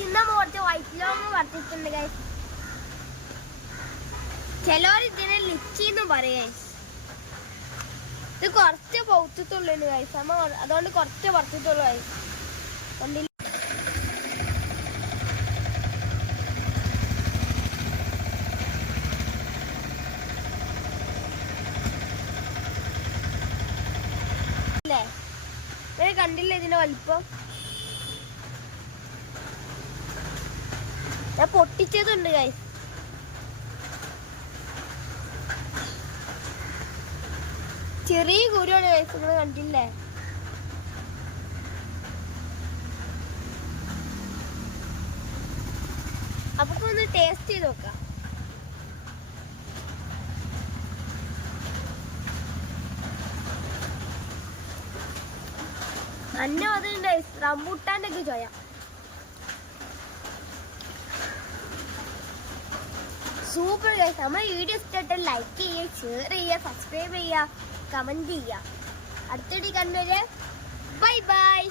ഇന്നമ്മ കുറച്ച് white long വർത്തിട്ടുണ്ട് guys. ചിലവർ ഇതിനെ ലിച്ചിന്ന് പറയേ. ഇത് കുറച്ച് പൗത്തുള്ളൂ ഗൈസ്. അമ്മ അതുകൊണ്ട് കുറച്ച് പറിച്ചിട്ടുള്ളൂ ഗൈസ്. കണ്ടില്ല കണ്ടില്ല ഇതിന്റെ വലിപ്പം. ഞാൻ പൊട്ടിച്ചതുണ്ട് ഗൈസ്. ചെറിയ കുരുവാണ് ഗൈസ്, നിങ്ങൾ കണ്ടില്ലേ? അപ്പൊ ഒന്ന് ടേസ്റ്റ് ചെയ്ത് നോക്കാം. അന്നെ അതുണ്ട് റംബൂട്ടാൻ്റെ ഒക്കെ ചോയ. Super guys. നമ്മുടെ വീഡിയോ ഇഷ്ടമായിട്ട് ലൈക്ക് ചെയ്യുക, ഷെയർ ചെയ്യുക, സബ്സ്ക്രൈബ് ചെയ്യുക, കമന്റ് ചെയ്യുക. അടുത്തിടെ കണ്ടുവരെ ബൈ ബൈ.